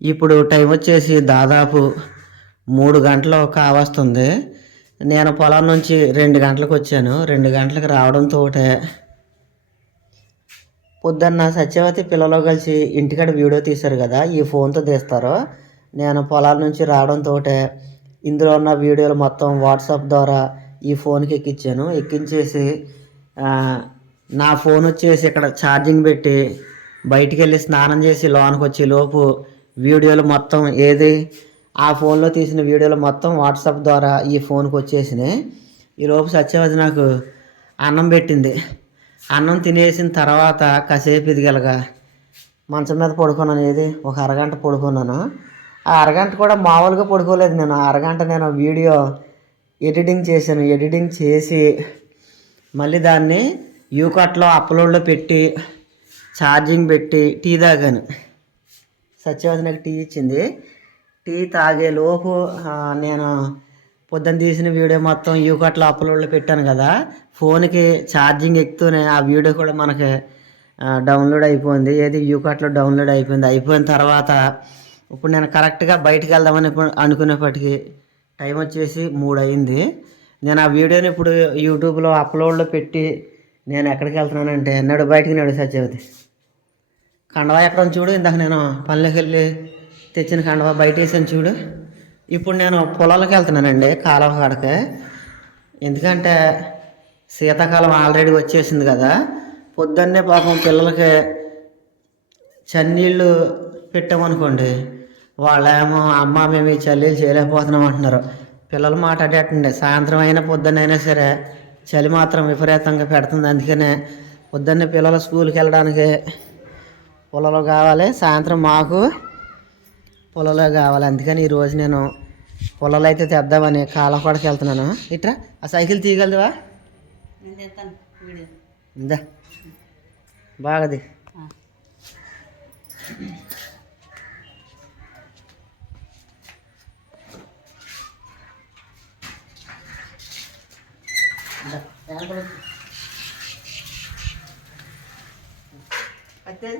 ఇప్పుడు టైం వచ్చేసి దాదాపు మూడు గంటలు కావస్తుంది నేను పొలం నుంచి రెండు గంటలకు వచ్చాను. రెండు గంటలకు రావడంతో పొద్దున్న సత్యవతి పిల్లలు కలిసి ఇంటికాడ వీడియో తీశారు కదా ఈ ఫోన్తో తీస్తారు. నేను పొలాల నుంచి రావడంతో ఇందులో ఉన్న వీడియోలు మొత్తం వాట్సాప్ ద్వారా ఈ ఫోన్కి ఎక్కించాను. ఎక్కించేసి నా ఫోన్ వచ్చేసి ఇక్కడ ఛార్జింగ్ పెట్టి బయటికి వెళ్ళి స్నానం చేసి లోనికి వచ్చే లోపు వీడియోలు మొత్తం ఏది? ఆ ఫోన్లో తీసిన వీడియోలు మొత్తం వాట్సాప్ ద్వారా ఈ ఫోన్కి వచ్చేసినాయి. ఈ సత్యవతి నాకు అన్నం పెట్టింది. అన్నం తినేసిన తర్వాత కాసేపు ఎదిగలగా మంచం మీద పడుకున్నాను. ఏది? ఒక అరగంట పడుకున్నాను. ఆ అరగంట కూడా మామూలుగా పడుకోలేదు నేను. ఆ అరగంట నేను వీడియో ఎడిటింగ్ చేశాను. ఎడిటింగ్ చేసి మళ్ళీ దాన్ని యూకట్లో అప్లోడ్లో పెట్టి ఛార్జింగ్ పెట్టి టీ తాగాను. సత్యవతి నాకు టీ ఇచ్చింది. టీ తాగే లోపు నేను పొద్దున్న తీసిన వీడియో మొత్తం యూకట్లో అప్లోడ్లో పెట్టాను కదా. ఫోన్కి ఛార్జింగ్ ఎక్కుతూనే ఆ వీడియో కూడా మనకి డౌన్లోడ్ అయిపోయింది. ఏది యూకట్లో డౌన్లోడ్ అయిపోయింది. అయిపోయిన తర్వాత ఇప్పుడు నేను కరెక్ట్గా బయటకు వెళ్దామని అనుకునేప్పటికీ టైం వచ్చేసి మూడు అయింది నేను ఆ వీడియోని ఇప్పుడు యూట్యూబ్లో అప్లోడ్లో పెట్టి నేను ఎక్కడికి వెళ్తున్నానంటే నడు బయటికి నడు సత్యవతి. కండవా ఎక్కడ చూడు. ఇందాక నేను పనిలోకి వెళ్ళి తెచ్చిన కండవా బయట వేసాను చూడు. ఇప్పుడు నేను పొలాలకు వెళ్తున్నానండి కాలువ కాడకి. ఎందుకంటే శీతాకాలం ఆల్రెడీ వచ్చేసింది కదా. పొద్దున్నే పాపం పిల్లలకి చన్నీళ్ళు పెట్టామనుకోండి వాళ్ళేమో అమ్మ మేము ఈ చల్లీలు చేయలేకపోతున్నాం అంటున్నారు. పిల్లలు మాట్లాడేటండి సాయంత్రం అయినా పొద్దున్నైనా సరే చలి మాత్రం విపరీతంగా పెడుతుంది. అందుకనే పొద్దున్నే పిల్లలు స్కూల్కి వెళ్ళడానికి పొలాలు కావాలి. సాయంత్రం మాకు పొలాలు కావాలి. అందుకని ఈరోజు నేను పొలాలు అయితే తెద్దామని కాలకోడకి వెళ్తున్నాను. ఇట్రా ఆ సైకిల్ తీయగలదువా? ఇందా బాగది. అయితే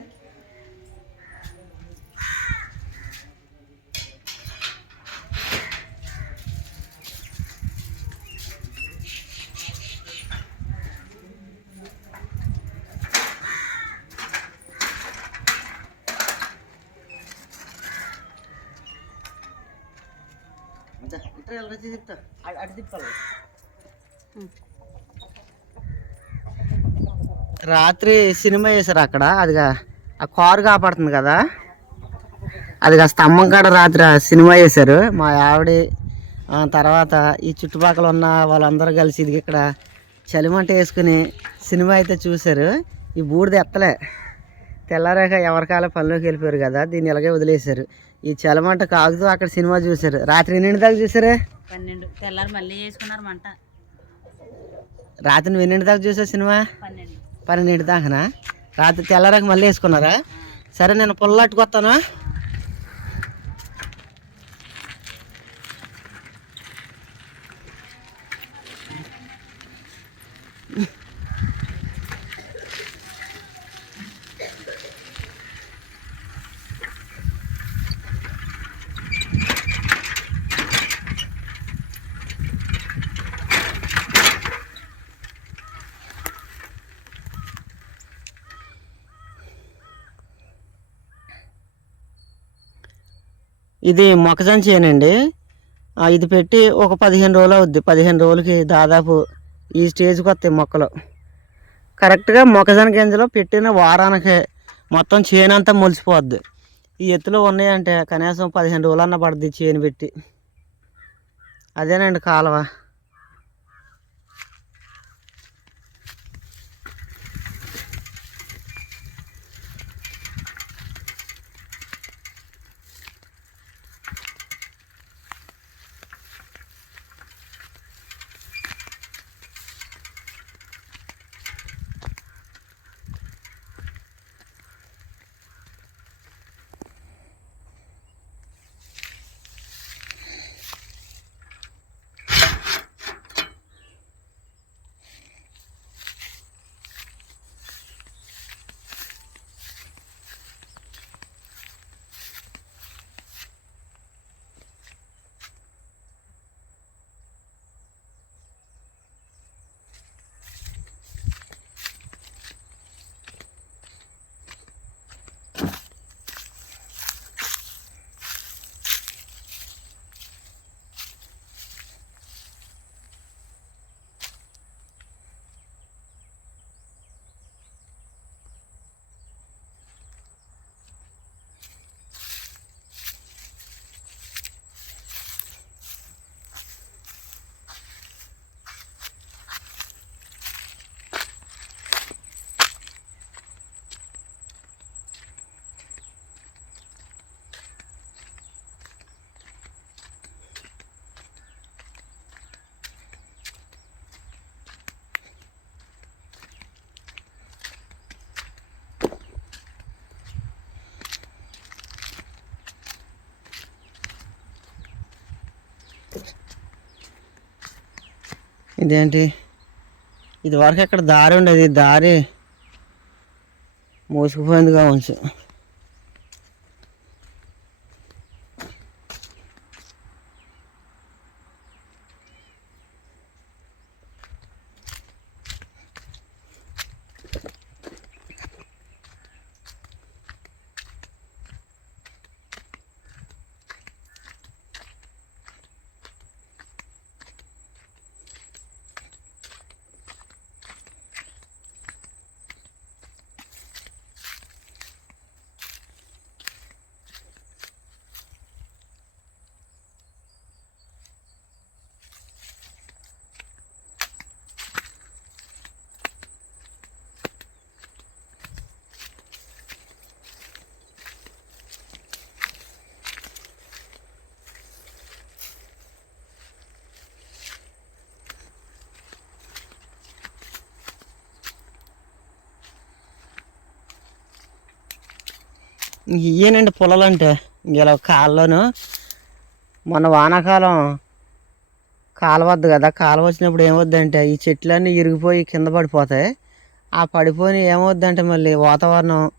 అంతే ఇట్లా ఎలాగ అటు తిప్పాలి. రాత్రి సినిమా వేశారు అక్కడ. అదిగా ఆ కారు కాపాడుతుంది కదా. అది ఆ స్తంభం కాడ రాత్రి సినిమా వేశారు మా ఆవిడ తర్వాత ఈ చుట్టుపక్కల ఉన్న వాళ్ళందరూ కలిసి ఇది ఇక్కడ చలిమంట వేసుకుని సినిమా అయితే చూశారు. ఈ బూడిద ఎత్తలే. తెల్లారాక ఎవరికాల పనిలోకి వెళ్ళిపోయారు కదా దీన్ని ఇలాగే వదిలేశారు. ఈ చలిమంట కాగుతూ అక్కడ సినిమా చూశారు. రాత్రి ఎన్నింటి దాకా చూసారే పన్నెండు. తెల్లారి మళ్ళీ చేసుకున్నారు మంట. రాత్రి ఎన్నింటి దాకా చూసావు సినిమా? పన్నెండు. పన్నెండింటి దాకానా? రాత్రి తెల్లారాక మళ్ళీ వేసుకున్నారా? సరే నేను పుల్లట్టుకొస్తాను? ఇది మొక్కజొన్న చేయనండి ఇది పెట్టి ఒక పదిహేను రోజులు అవుద్ది. పదిహేను రోజులకి దాదాపు ఈ స్టేజ్కి వస్తాయి మొక్కలు. కరెక్ట్గా మొక్కజొన్న గింజలు పెట్టిన వారానికి మొత్తం చేను అంతా మొలిసిపోద్ది. ఈ ఎత్తులో ఉన్నాయంటే కనీసం పదిహేను రోజులన్నా పడుద్ది చేను పెట్టి. అదేనండి కాలువ. ఇదేంటి? ఇది వరకు ఇక్కడ దారి ఉండేది? దారి మోసుకుపోయిందిగా ఉంచు. ఇయ్యేనండి పొలాలు అంటే ఇలా కాళ్ళను మొన్న వానాకాలం కాలవద్దు కదా కాలువ వచ్చినప్పుడు ఏమవుద్దంటే ఈ చెట్లన్నీ ఇరిగిపోయి కింద పడిపోతాయి. ఆ పడిపోయి ఏమవుద్దంటే మళ్ళీ వాతావరణం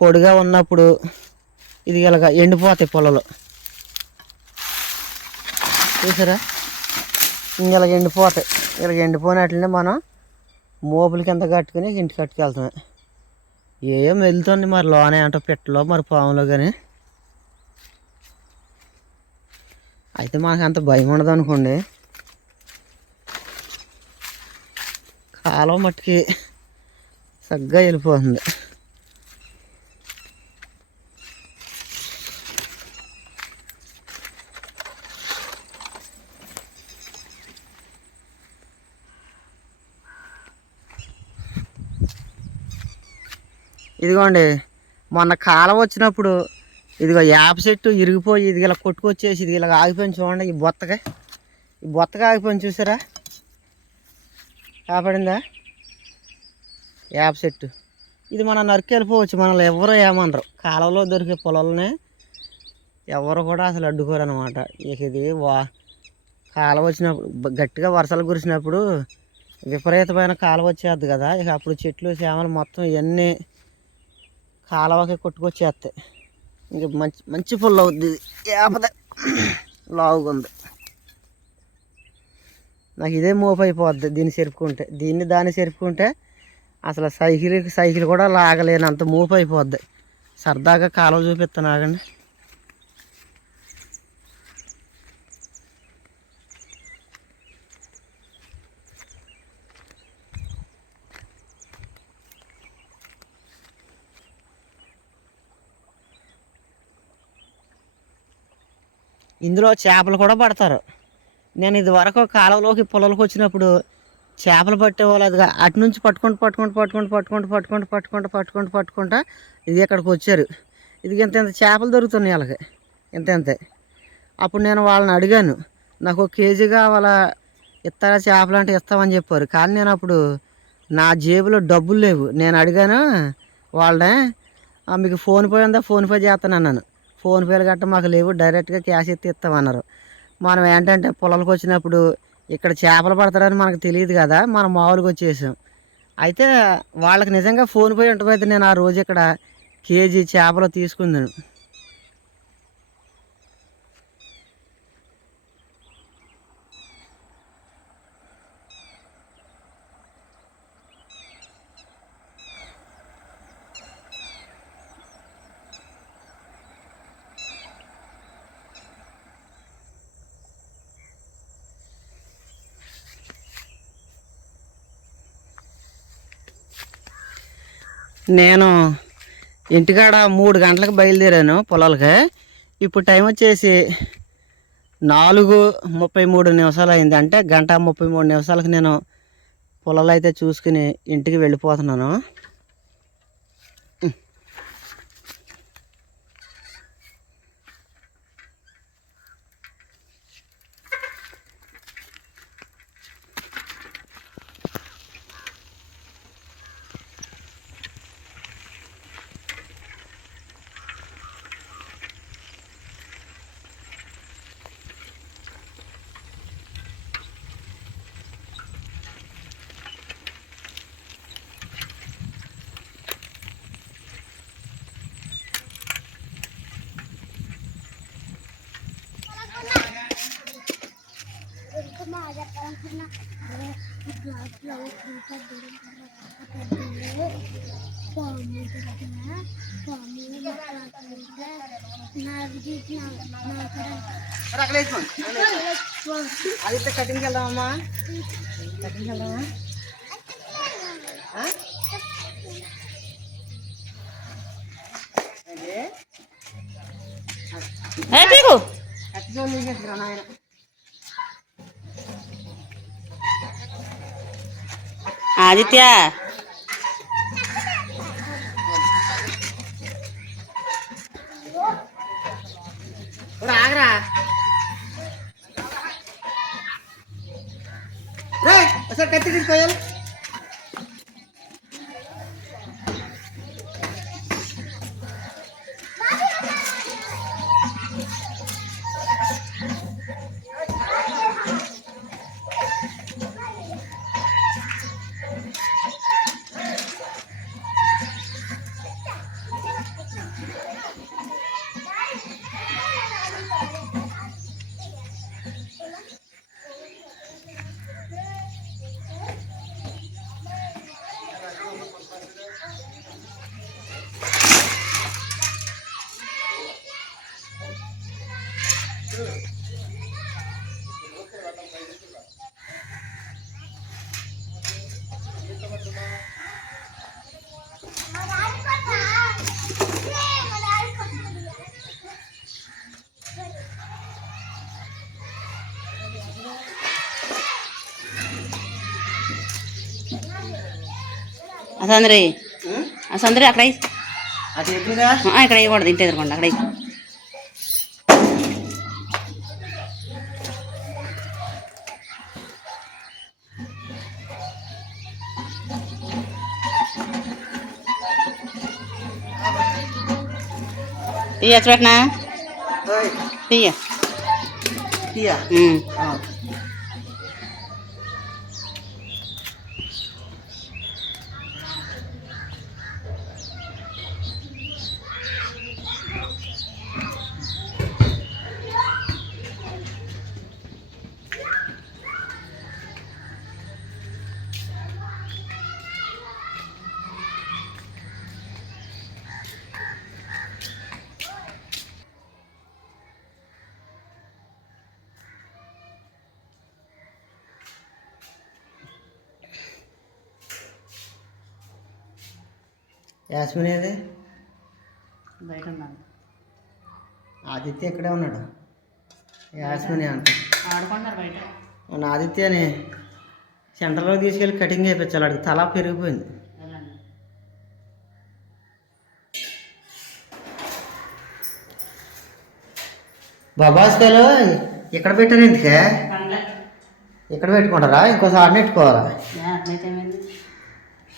పొడిగా ఉన్నప్పుడు ఇది ఇలాగ ఎండిపోతాయి పొలాలు చూసారా? ఇలాగ ఎండిపోతాయి. ఇలాగ ఎండిపోయినట్లనే మనం మోపుల కింద కట్టుకుని ఇంటికి కట్టుకెళ్తామే. ఏం వెళ్తుంది మరి లోనే అంట పిట్టలో మరి పాములో కానీ అయితే మాకు అంత భయం ఉండదు అనుకోండి. కాలం మట్టుకి సగ్గా వెళ్ళిపోతుంది. ఇదిగోండి మొన్న కాలం వచ్చినప్పుడు ఇదిగో యాప చెట్టు ఇరిగిపోయి ఇది ఇలా కొట్టుకొచ్చేసి ఇది ఇలా ఆగిపోయింది చూడండి ఈ బొత్తగా ఈ బొత్తగా ఆగిపోయింది చూసారా? కాపాడిందా? యాప చెట్టు. ఇది మనం నరికెళ్ళిపోవచ్చు మనల్ని ఎవరు ఏమనరు. కాలంలో దొరికే పొలాలనే ఎవరు కూడా అసలు అడ్డుకోరు అనమాట ఇక ఇది వా కాలం వచ్చినప్పుడు గట్టిగా వర్షాలు కురిసినప్పుడు విపరీతమైన కాలం వచ్చేది కదా. ఇక అప్పుడు చెట్లు చేమలు మొత్తం ఇవన్నీ కాలువకి కొట్టుకొచ్చేస్తాయి. ఇంక మంచి మంచి ఫుల్ అవుద్ది ఇది. ఏపదే. లావుగా ఉంది నాకు ఇదే మోపు అయిపోద్ది దీన్ని చెరుపుకుంటే. దీన్ని దాన్ని చెరుపుకుంటే అసలు సైకిల్ సైకిల్ కూడా లాగలేనంత మోపు అయిపోద్ది. సరదాగా కాలువ చూపిస్తాను ఆగండి. ఇందులో చేపలు కూడా పడతారు. నేను ఇదివరకు కాలువలోకి పొలంలోకి వచ్చినప్పుడు చేపలు పట్టేవాళ్ళు అది అటు నుంచి పట్టుకుంటూ పట్టుకుంటూ పట్టుకుంటూ పట్టుకుంటూ పట్టుకుంటూ పట్టుకుంటూ పట్టుకుంటూ పట్టుకుంటా ఇది ఇక్కడికి వచ్చారు. ఇది ఇంత ఇంత చేపలు దొరుకుతున్నాయి వాళ్ళకి ఇంత ఇంతే. అప్పుడు నేను వాళ్ళని అడిగాను నాకు ఒక కేజీ కావాలా? ఇస్తారా చేపలు అంటే ఇస్తామని చెప్పారు. కానీ నేను అప్పుడు నా జేబులో డబ్బులు లేవు. నేను అడిగాను? వాళ్ళనే మీకు ఫోన్పే ఉందా? ఫోన్పే చేస్తాను అన్నాను ఫోన్పేలు గట్ట మాకు లేవు డైరెక్ట్గా క్యాష్ ఎత్తి ఇస్తామన్నారు. మనం ఏంటంటే పొలాలకు వచ్చినప్పుడు ఇక్కడ చేపలు పడతారని మనకు తెలియదు కదా మనం మామూలుగా వచ్చేసాం. అయితే వాళ్ళకి నిజంగా ఫోన్ పే ఉంటమైతే నేను ఆ రోజు ఇక్కడ కేజీ చేపలు తీసుకుందాను నేను ఇంటికాడ మూడు గంటలకు బయలుదేరాను పొలాలకి. ఇప్పుడు టైం వచ్చేసి నాలుగు ముప్పై మూడు నిమిషాలు అయింది. అంటే గంట ముప్పై మూడు నిమిషాలకు నేను పొలాలు అయితే చూసుకుని ఇంటికి వెళ్ళిపోతున్నాను. అక్కడ వేసుకోండి అది కటింగ్కి వెళ్దామమ్మా కటింగ్కి వెళ్దామా ఆ? ఏంటి? ఏ పీకు కత్తి జోలు తీసేసిరా నాయన ఆదిత్య రే ఒకసారి కత్తి అసంద్రి అసంద్రి అక్కడ ఇక్కడ వేయకూడదు ఇంటి ఎదురుకోండి అక్కడ. తీయచ్చు పెట్టినా తీయ. తీయా? యాస్మిన్ ఏది బయట ఆదిత్య ఇక్కడే ఉన్నాడు. యాస్మిని అంట. ఆడుకుంటారు బయట. మన ఆదిత్యని సెంటర్లో తీసుకెళ్ళి కటింగ్ చేయించాలి. అడిగి తల పెరిగిపోయింది. బబాస్కాయలు ఇక్కడ పెట్టారు ఎందుకే? ఇక్కడ పెట్టుకుంటారా? ఇంకోసారి ఏమైంది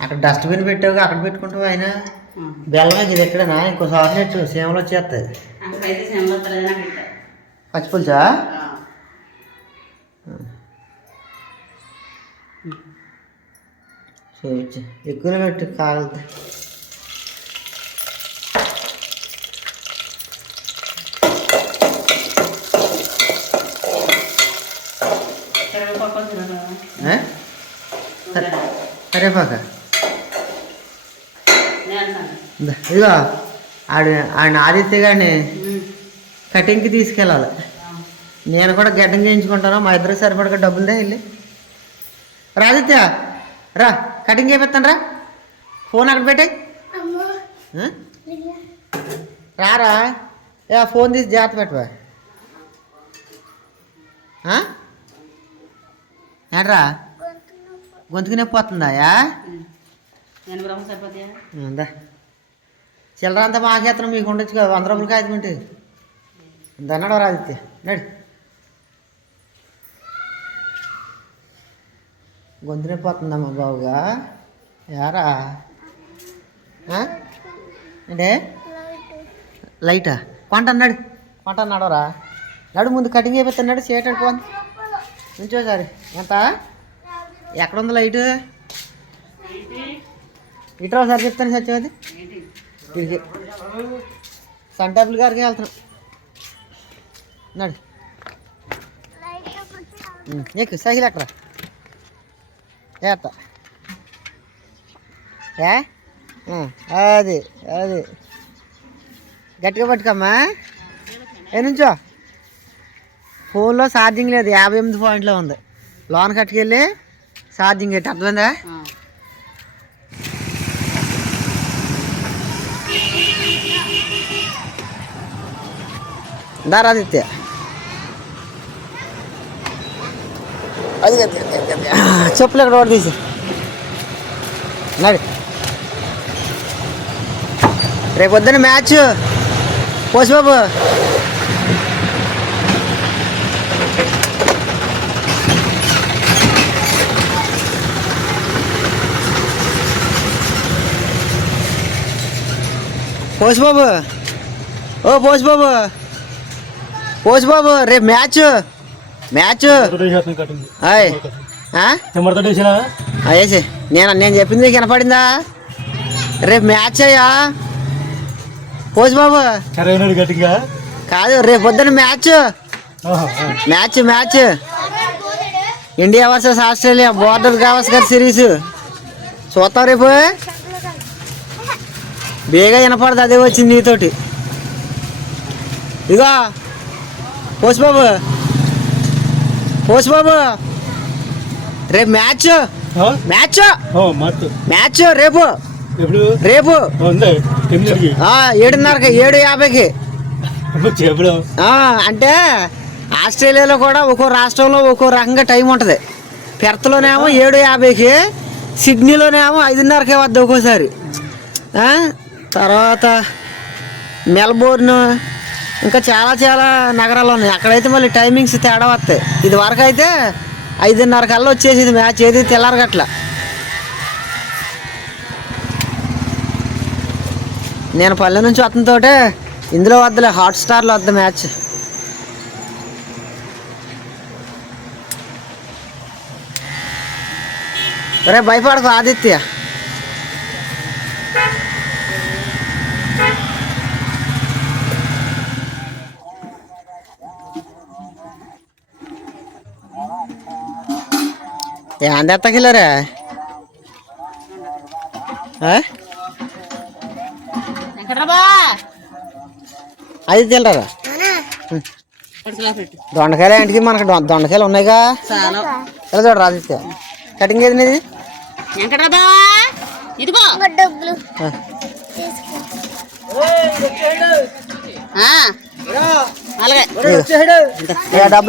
అక్కడ డస్ట్బిన్ పెట్టావు అక్కడ పెట్టుకుంటావు ఆయన? ఆ. బెల్లమే ఇది ఎక్కడనా? ఇంకోసారి నెట్టు సేమలు పెట్టా. పచ్చిపులుసా. చూపించు ఎక్కువ పెట్టు? సరే కరేపాక నేను ఇదిగో ఆడు ఆయన ఆదిత్య గారిని. కటింగ్కి తీసుకెళ్ళాలి. నేను కూడా గడ్డం చేయించుకుంటాను మా ఇద్దరు సరిపడగా డబ్బులుదే వెళ్ళి రాదిత్య రా కటింగ్ చేపిస్తాను రా. ఫోన్ అక్కడ పెట్టాయి. రారా? ఏ ఫోన్ తీసి జాగ్రత్త పెట్టవా? ఏంట్రా గొంతుకు నొప్పి వస్తుందాయా చిల్లర అంతా మాకేత్తనం మీకు ఉండొచ్చు కదా వంద రూపాయలు కాగితం ఉంటే దన్నాడు రాదిత్య నడు. గొంతు బావుగా బాబుగా. యారా అంటే లైటా? కొంట అన్నాడు కొంట అన్నాడరా నడు ముందు కటింగ్ అయిపోతున్నాడు చేయటాడు పోను నుంచో సారి. ఎంత? ఎక్కడుంది లైటు? ఇట్రా సార్ చెప్తాను సత్యవతి. తిరిగి సన్ టేబుల్ గారికి వెళ్తున్నాం. నడు. నీకు సైకిల్ ఎక్కరా? చేస్తా ఏ? అది అది. గట్టిగా పట్టుకమ్మా. ఏ నుంచో? ఫోన్లో ఛార్జింగ్ లేదు యాభై ఎనిమిది పాయింట్లో ఉంది. లోన్ కట్టుకెళ్ళి ఛార్జింగ్ ఎట్టు అర్థమైందా ఆ. దారాదిత్య అది అది, అది, అది, అది. ఆ, చెప్పులు ఇక్కడ ఒకటి తీసి నడి రేపు పొద్దున్న మ్యాచ్ పోసిబాబు పోసిబాబు ఓ పోసిబాబు పోసిబాబు రేపు మ్యాచ్. మ్యాచ్. హాయ్. వేసి నేను నేను చెప్పింది నీకు వినపడిందా? రేపు మ్యాచ్ అయ్యా. కోచ్ బాబు. కాదు రేపు పొద్దున match. Match match. India versus Australia Border Gavaskar series. చూస్తావు రేపు. బేగా వినపడదు అదే వచ్చింది నీతోటి. ఇగో పోసిబాబు పోసిబాబు రేపు మ్యాచ్. మ్యాచ్. మ్యాచ్ రేపు. రేపు. ఏడున్నరకి ఏడు యాభైకి. అంటే ఆస్ట్రేలియాలో కూడా ఒక్కో రాష్ట్రంలో ఒక్కో రకంగా టైం ఉంటుంది. పెర్త్లోనేమో ఏడు యాభైకి సిడ్నీలోనేమో ఐదున్నరకే వద్ద ఒక్కోసారి. తర్వాత మెల్బోర్న్ ఇంకా చాలా చాలా నగరాలు ఉన్నాయి. అక్కడైతే మళ్ళీ టైమింగ్స్ తేడా వస్తాయి. ఇది వరకు అయితే ఐదున్నర కల్లా వచ్చేసింది మ్యాచ్. ఏది తెల్లారగట్ల నేను పల్లె నుంచి వస్తుంతోటే ఇందులో వద్దలే హాట్స్టార్లో వద్ద మ్యాచ్. రే భయపడకు ఆదిత్య. ఏంది ఎత్తకిల్లరే అది తిల్లరా దొండకాయలు ఏంటికి మనకు దొండకాయలు ఉన్నాయిగా? చాలా. ఇలా చూడరా ఆదిత్య కటింగ్ ఏది నీది? ఇదిగో. డబ్బులు.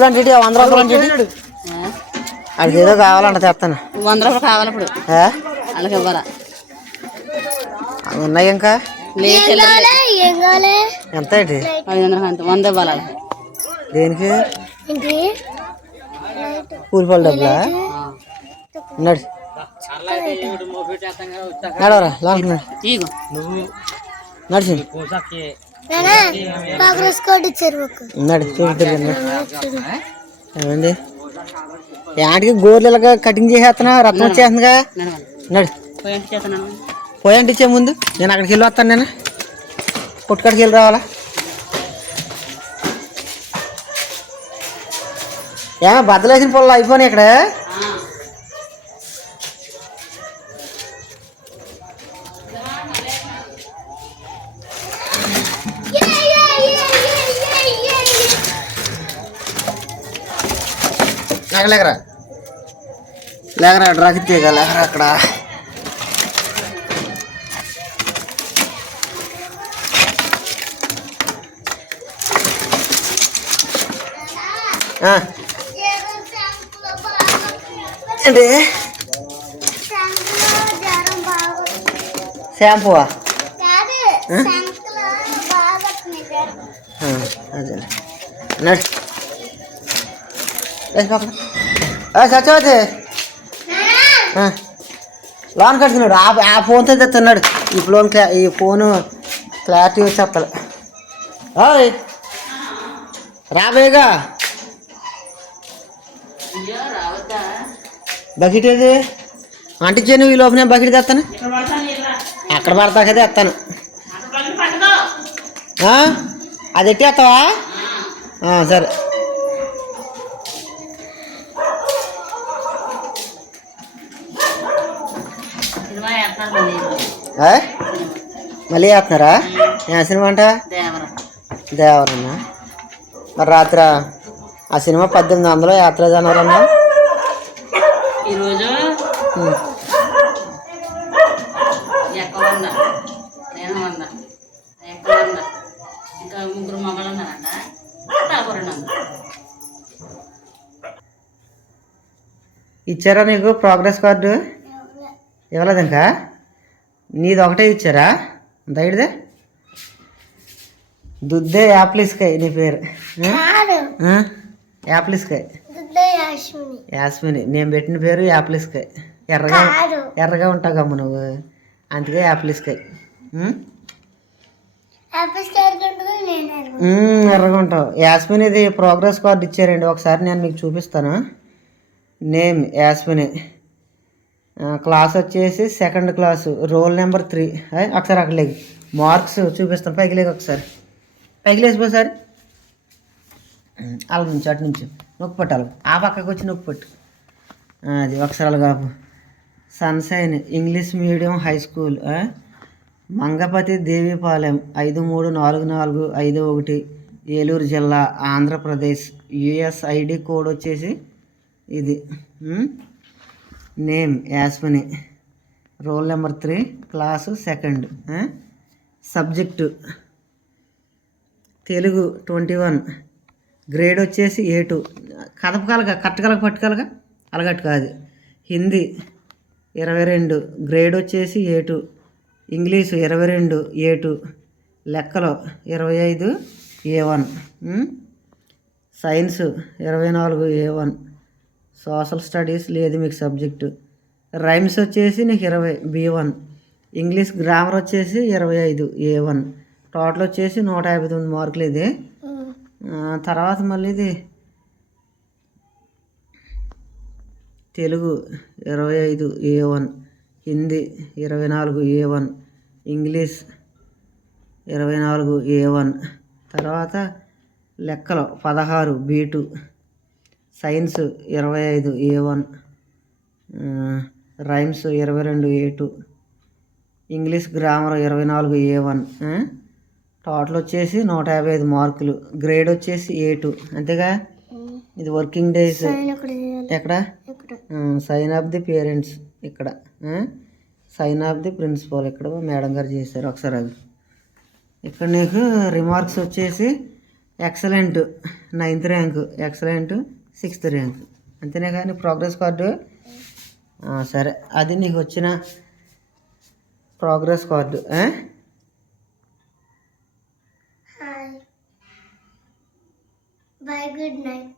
అంటే ఇటు, వంద రూపాయలు అంటే ఇటు. ఆ, అది ఏదో కావాలంట తెస్తాను వంద రూపాయలు కావాలి ఇప్పుడు? అలాగే ఇవ్వరా అవి ఉన్నాయి ఇంకా. ఎంత ఏంటి? ఐదు అంత. వంద ఇవ్వాలి. దేనికి? కూలిపల్లి డబ్బులా? నడు నడవరా నడిచి నడు. ఏమండి? యాంటికి గోర్లు ఇలాగా కటింగ్ చేసేస్తున్నా రత్నం వచ్చేస్తుందిగా. నడు. పోయండి ఇచ్చే ముందు నేను అక్కడికి వెళ్ళి వస్తాను నేను. పుట్టుకాడికి వెళ్ళి రావాలా? ఏ బద్దలేసిన పొలాలు అయిపోయినాయి ఇక్కడ. లేక లేకరా లేకరా డ్రాక్ తీగ లేకరా అక్కడ. అంటే ఏంటి? షాంపూవా? అదే. నడు. లేచి పక్కన. ఏ, సత్యవతి ఆ, లోన్ కడుతున్నాడు. ఆ ఆ ఫోన్తో తెస్తున్నాడు ఈ ఫోన్ క్లా ఈ ఫోను క్లారిటీ వచ్చేస్తాడు ఓయ్. రాబోయేగా బకెట్ ఏది? అంటించే నువ్వు ఈ లోపు నేను బకెట్ తెస్తాను అక్కడ పడతా కదా తెస్తాను ఆ? అది ఎట్టేస్తావా సరే ఆ? మళ్ళీ వేస్తున్నారా ఏ సినిమా అంట? దేవర. దేవరన్నా. మరి రాత్రి? ఆ సినిమా పద్దెనిమిది వందలు యాత్ర జనరన్నా ఈరోజు ఇంకా ముగ్గురు మగలు ఉన్నారంట ఇచ్చారా నీకు ప్రోగ్రెస్ కార్డు? ఇవ్వలేదు ఇంకా నీది ఒకటే ఇచ్చారా? దైడిదే దుద్దే యాప్లిస్కాయ్ నీ పేరు? యాప్లిస్కాయ్ యాస్మిని. నేను పెట్టిన పేరు యాప్లిస్కాయ్ ఎర్రగా ఎర్రగా ఉంటావు కమ్మ నువ్వు. అందుకే యాప్లిస్కాయ్ ఎర్రగా ఉంటావు. యాస్మిన్ ఇది ప్రోగ్రెస్ కార్డు ఇచ్చారండి. ఒకసారి నేను మీకు చూపిస్తాను. నేమ్ యాస్మిని. క్లాస్ వచ్చేసి second class roll number three ఒకసారి అక్కడ లేగు. మార్క్స్ చూపిస్తాం పైకి లేక ఒకసారి. పైకి లేచిపోసారి అలా నుంచి అటు నుంచి. నొక్కి పట్టాలి. ఆ పక్కకు వచ్చి నొక్కి పట్టు. అది ఒకసారి అలా కాపు. Sunshine English medium high school Mangapathi Devipalem ఐదు మూడు నాలుగు నాలుగు ఐదు ఒకటి. ఏలూరు జిల్లా ఆంధ్రప్రదేశ్. యుఎస్ఐడి కోడ్ వచ్చేసి ఇది. Name Yasmini. Roll number three class second. Subject. Telugu twenty one. Grade వచ్చేసి ఏ టూ. కదపగలగా కట్టగలగ పట్టుకలగా అలగట్టు కాదు. హిందీ ఇరవై రెండు. గ్రేడ్ వచ్చేసి ఏ టూ. ఇంగ్లీషు ఇరవై రెండు ఏ టూ. లెక్కలో ఇరవై ఐదు ఏ వన్. సైన్స్ ఇరవై నాలుగు ఏ వన్. సోషల్ స్టడీస్ లేదు మీకు సబ్జెక్టు. రైమ్స్ వచ్చేసి నీకు ఇరవై బి వన్. ఇంగ్లీష్ గ్రామర్ వచ్చేసి ఇరవై ఐదు ఏ వన్. టోటల్ వచ్చేసి నూట యాభై తొమ్మిది మార్కులు ఇది. తర్వాత మళ్ళీ ఇది తెలుగు ఇరవై ఐదు ఏ వన్. హిందీ ఇరవై నాలుగు ఏ వన్. ఇంగ్లీష్ ఇరవై నాలుగు ఏ వన్. తర్వాత లెక్కలు పదహారు బీ టూ. సైన్స్ ఇరవై ఐదు ఏ వన్. రైమ్స్ ఇరవై రెండు ఏ టూ. ఇంగ్లీష్ గ్రామర్ ఇరవై నాలుగు ఏ వన్. టోటల్ వచ్చేసి నూట యాభై ఐదు మార్కులు. గ్రేడ్ వచ్చేసి ఏ టూ. అంతేగా? ఇది వర్కింగ్ డేస్. ఎక్కడ సైన్ ఆఫ్ ది పేరెంట్స్ ఇక్కడ. సైన్ ఆఫ్ ది ప్రిన్సిపల్ ఇక్కడ మేడం గారు చేశారు. ఒకసారి అది ఇక్కడ నీకు రిమార్క్స్ వచ్చేసి excellent ninth rank. Excellent sixth rank. అంతేనే కానీ ప్రోగ్రెస్ కార్డు సరే అది నీకు వచ్చిన progress card bye good night.